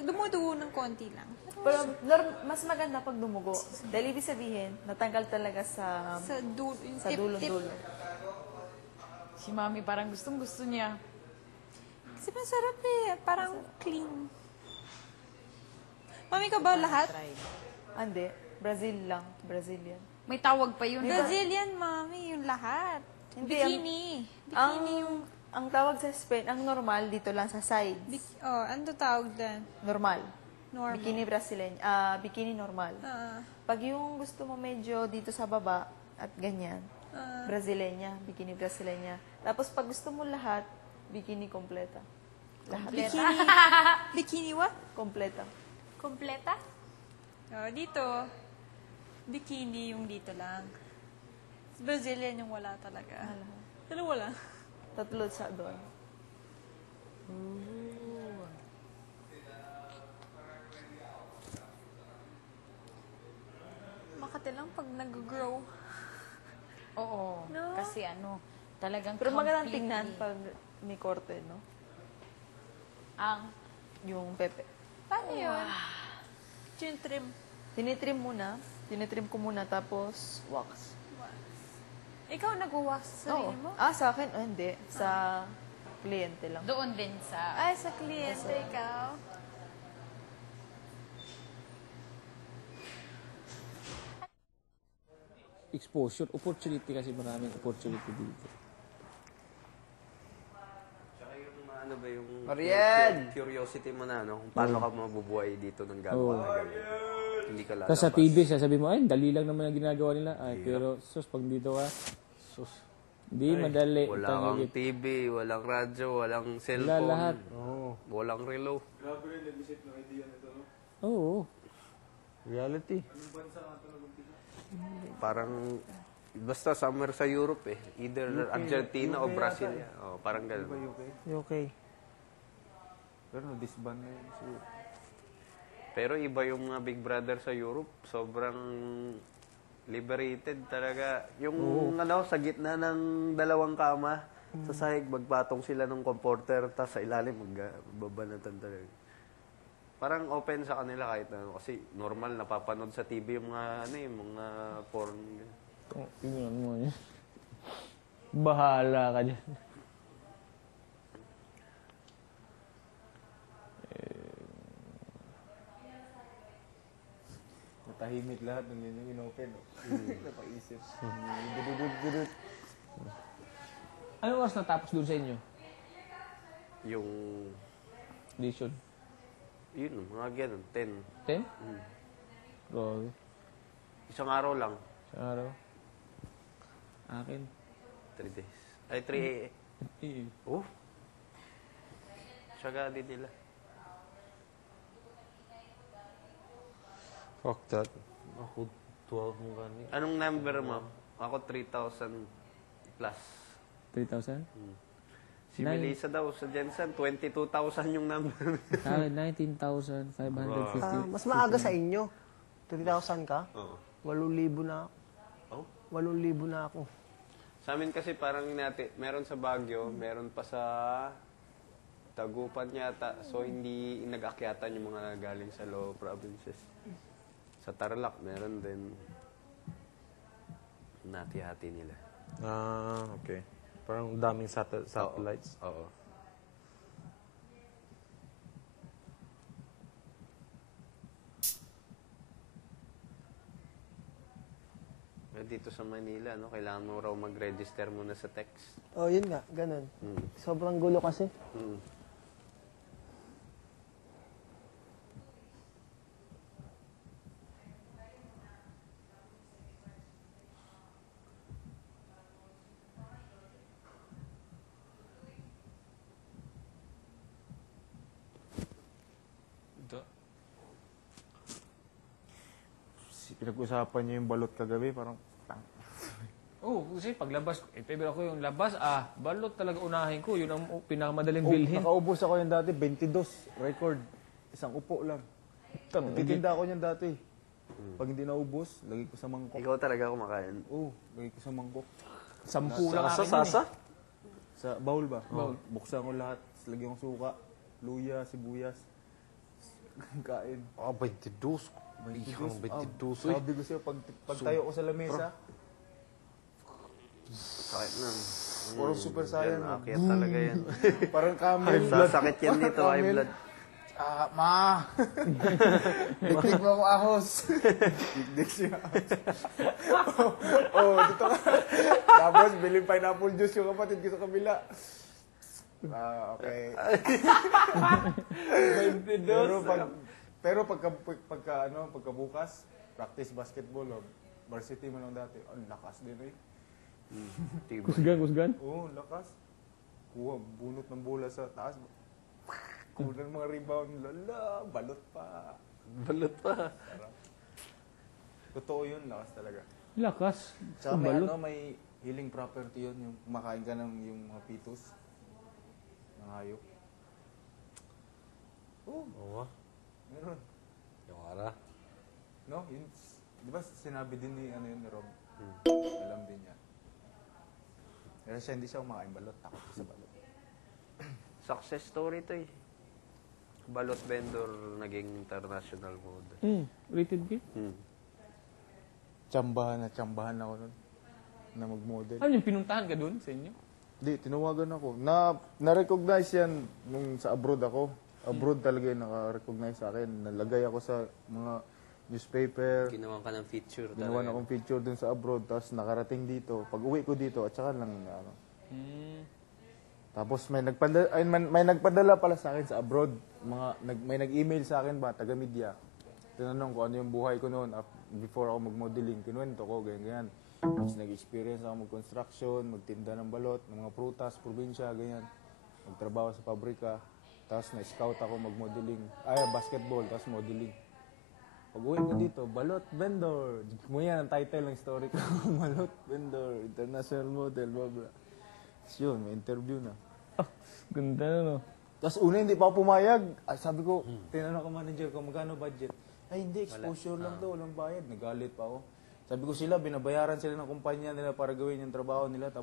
Dumudugo ng konti lang. Pero mas maganda pag dumugo. Dahil ibig sabihin, natanggal talaga sa Sa dulo. dulo-dulo. Si Mami parang gustong-gusto niya. Kasi masarap eh. Parang clean. Mami ka ba lahat? Hindi. Brazil lang. Brazilian. May tawag pa yun. Brazilian, Mami. Yung lahat. Hindi, Bikini. Ang, Bikini yung... ang tawag sa Spain, ang normal dito lang sa sides. ano to tawag din? Normal. Normal. Bikini Brazilian. Bikini normal. Pag yung gusto mo medyo dito sa baba at ganyan, Brasileña, bikini Brasileña. Tapos pag gusto mo lahat, bikini kompleta. Lahat. Bikini. Bikini what? Kompleta. Kompleta? Dito, bikini yung dito lang. Brazilian yung wala talaga. Dalawa lang. Tatlo sa doon. Makati lang pag nag-grow. Oo. No? Kasi talagang Pero magandang completely. tingnan pag may korte, no? Ang Yung pepe. Paano yun? Trim. Tinitrim muna. Tinitrim ko muna, tapos wax. Ikaw nag-wax sa sarili mo? Sa akin, hindi. Sa kliyente lang. doon din sa... Ay, sa kliyente ikaw. Exposure, opportunity kasi maraming opportunity dito. Tsaka yung ano ba yung Marian! curiosity mo na, no? Kung paano ka mabubuhay dito ng gano'n na gano'n. Hindi ka lalabas. Tapos sa TV, sasabi mo, ay, dali lang naman ang ginagawa nila. Ay, pero, sus, pag dito ka, sus, di madali. Wala kang TV, walang radyo, walang cellphone. Wala lahat. Walang relo. Grabe rin, nag-isip ng idea nito, no? Oo. Reality. Anong bansa nga ito nag-umpisa? Parang, basta somewhere sa Europe eh. Either Argentina o Brazil. Oh, parang gano'n. Okay. Pero na-disband na yun siguro. Pero iba yung mga Big Brother sa Europe. Sobrang liberated talaga. Yung sa gitna ng dalawang kama, sa sahig, magpatong sila ng comforter, tapos sa ilalim, magbabanatan talaga. Parang open sa kanila kahit kasi normal, napapanood sa TV yung mga, mga porn. Tingnan mo yun. Bahala ka dyan. Natahimik lahat nung yun yung inopen. Napaisip. Ano oras natapos doon sa inyo? Yung, Audition? yun, mga ganun, 10. 10? Grabe. Isang araw lang, Sa araw. Akin. 3 days. Ay, 3 Oh. Syaga din nila. Fuck that. Ako, 12 mo gani. Anong number mo? Ako 3,000 plus. 3,000? Si Melissa daw sa Jensen, 22,000 yung number. 19,550. Mas maaga sa inyo. 3,000 ka? Oo. 8,000 na ako. Oh? 8,000 na ako. Sa amin kasi parang meron sa Baguio, meron pa sa Tagupan yata. So hindi nag-akyatan yung mga galing sa low provinces. Sa Tarlac, meron din. Nati-hati nila. Okay. Parang daming satellites. Oo. Dito sa Manila, kailangan mo raw mag-register muna sa text. Oh, yun nga. Ganun. Sobrang gulo kasi. Pinag-usapan niyo yung balot kagabi, parang Kasi paglabas, favorite ako yung labas, balot talaga unahin ko. Yun ang pinakamadaling bilhin. nakaubos ako yung dati, 22 record. Isang upo lang. Titinda ako niyan dati. Pag hindi naubos, lagi ko sa mangkok. Ikaw talaga kumakain. Lagi ko sa mangkok. 10 lang akin Sasa? Sa bowl ba? Buksan ko lahat. Tapos lagyan ko suka, luya, sibuyas. kain. 22. Ikaw, 22. Sabi ko sa'yo, pag tayo ko sa lamesa, Kahit na. parang super saiyan. Akyat talaga yan. Parang camel. Sasakit yan dito, high blood. Ma! Dikdik mo ako ahos. Dikdik siya ahos. Dito ka. Tapos, biling pineapple juice yung kapatid ko sa kabila. Okay. Pagka bukas, practice basketball, varsity man lang dati. Ang lakas din eh. Kusgan. Oo, lakas. Kuha, bunot ng bola sa taas. Kuha ng mga rebound. Lala, balot pa. Balot pa. Totoo yun, lakas talaga. Lakas. Tsaka may healing property yun, yung kumakain ka ng yung mga pitos. Ng hayop. Oo. Meron. Yung ara. No? Yun, di ba sinabi din ni Rob? Alam din niya. Pero siya hindi siya kumakain balot. Takot siya sa balot. Success story to eh. Balot vendor naging international model. Rated K? Tsambahan ako nun. Na mag-model. Ano yung pinuntahan ka dun sa inyo? Hindi, tinawagan ako. Na-recognize yan nung sa abroad ako. Abroad talaga yung naka-recognize sa akin. Nalagay ako sa mga newspaper. Ginawa ka ng feature Ginawa akong picture dun sa abroad. Tapos nakarating dito. Pag uwi ko dito, at saka lang Tapos may nagpadala pala sa akin sa abroad. May nag-email sa akin ba, taga-media. Tinanong ko ano yung buhay ko noon before ako mag-modeling. Kinuwento ko, ganyan. Tapos nag-experience ako mag-construction, magtinda ng balot, ng mga prutas, probinsya, ganyan. Magtrabaho sa pabrika. Tapos na-scout ako mag-modeling. Basketball, tapos modeling. Pag uwi ko dito, balot vendor. Yan ang title ng story ko. Balot vendor, international model, blah blah. Tapos yun, may interview na. Ganda na, no? Tapos una hindi pa ako pumayag. Sabi ko, tinanong ko manager ko, magkano budget? Ay hindi, exposure lang to, walang bayad. Nagalit pa ako. Sabi ko sila, binabayaran sila ng kumpanya nila para gawin yung trabaho nila. Tapos